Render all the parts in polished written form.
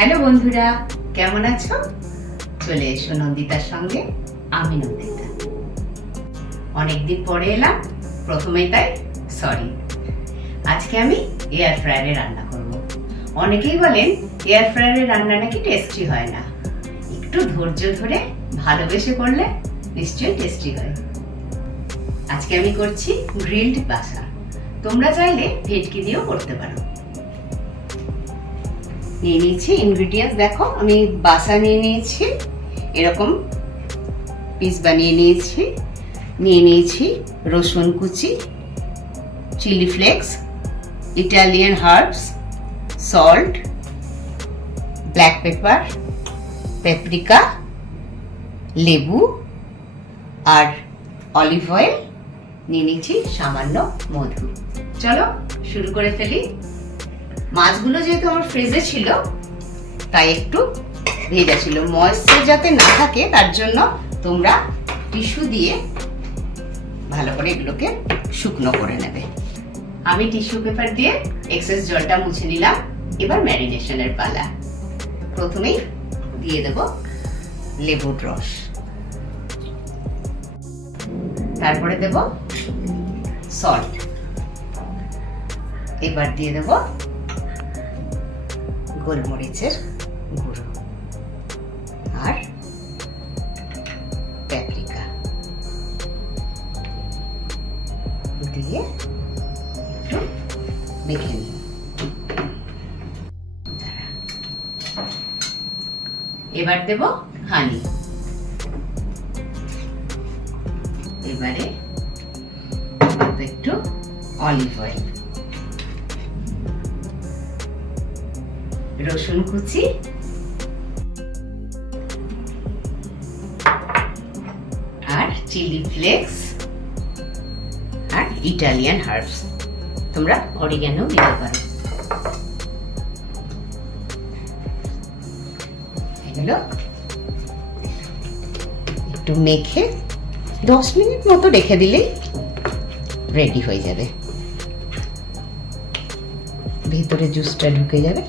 Hello বন্ধুরা, কেমন আছো? চলে এসো নন্দিতার সঙ্গে। আমি নন্দিতা। অনেকদিন পরে এলাম, প্রথমেই তাই সরি। আজকে আমি এয়ার ফ্রায়ারে রান্না করব। অনেকেই বলেন এয়ার ফ্রায়ারে রান্না নাকি টেস্টি হয় না। একটু ধৈর্য ধরে ভালোবেসে করলে নিশ্চয়ই টেস্টি হয়। আজকে আমি করছি গ্রিলড বাসা। তোমরা চাইলে ভেটকি দিয়েও করতে পারো। নিয়ে নিয়েছি ইনগ্রিডিয়েন্টস, দেখো আমি বাসা নিয়ে নিয়েছি, এরকম পিস বানিয়ে নিয়েছি। নিয়ে নিয়েছি রসুন কুচি, chilli flakes, Italian herbs, salt, black pepper, paprika, লেবু আর অলিভ অয়েল। নিয়ে নিয়েছি সামান্য মধু। চলো শুরু করে ফেলি। মাছগুলো যেহেতু আমার ফ্রিজে ছিল তাই একটু ভেজা ছিল, ময়েশ্চার যাতে না থাকে তার জন্য তোমরা টিস্যু দিয়ে ভালো করে এগুলোকে শুকনো করে নেবে। আমি টিস্যু পেপার দিয়ে এক্সেস জলটা মুছে নিলাম। এবার ম্যারিনেশনের পালা। প্রথমেই দিয়ে দেব লেবুর রস, তারপরে দেব সল্ট, এবার দিয়ে দেব গোলমরিচের গুঁড়ো আর পেপরিকা দিয়ে একটু মেখে নিই। এবার দেব হানি। এবারে একটু অলিভ অয়েল, রসুন কুচি আর চিলি ফ্লেক্স আর ইটালিয়ান হার্বস। তোমরা অরিগ্যানো দিতে পারো। এগুলো একটু মেখে 10 মিনিট মতো রেখে দিলেই রেডি হয়ে যাবে। ভেতরে জুসটা ঢুকে যাবে।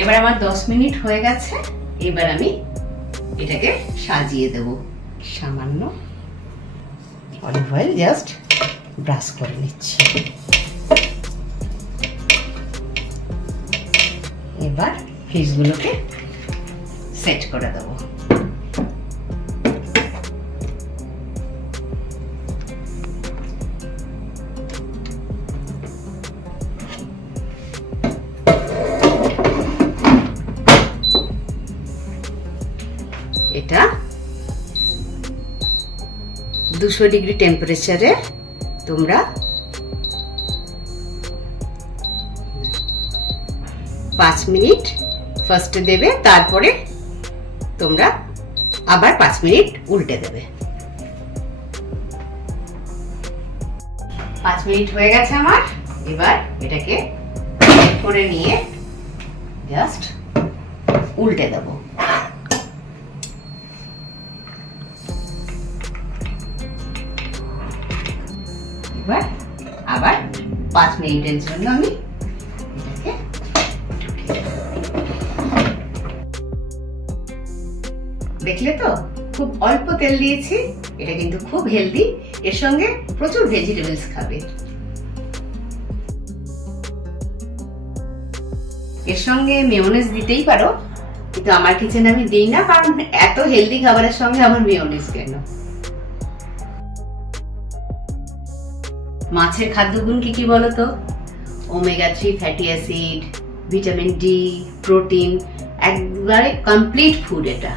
এবার আমার 10 মিনিট হয়ে গেছে। এবার আমি এটাকে সাজিয়ে দেব। সামান্য অলিভ অয়েল জাস্ট ব্রাশ করে নিচ্ছি। এবার ফিশগুলোকে সেট করে দেব। এটা 200 ডিগ্রি টেম্পারেচারে তোমরা 5 মিনিট ফার্স্টে দেবে, তারপরে তোমরা আবার 5 মিনিট উল্টে দেবে। 5 মিনিট হয়ে গেছে আমার। এবার এটাকে করে নিয়ে জাস্ট উল্টে দেবো। এবার আবার 5 মিনিটের জন্য আমি এটাকে দেখলে তো খুব অল্প তেল দিয়েছি। এটা কিন্তু খুব হেলদি, এর সঙ্গে প্রচুর ভেজিটেবলস খাবে। এর সঙ্গে মেয়োনেজ দিতেই পারো, কিন্তু আমার কিচেনে আমি দিই না, কারণ এত হেলদি খাবারের সঙ্গে আমার মেয়োনেজ কেন। মাছের খাদ্যগুণ কি কি বলতো? Omega 3 fatty acid, vitamin D, protein, একবারে কমপ্লিট ফুড এটা।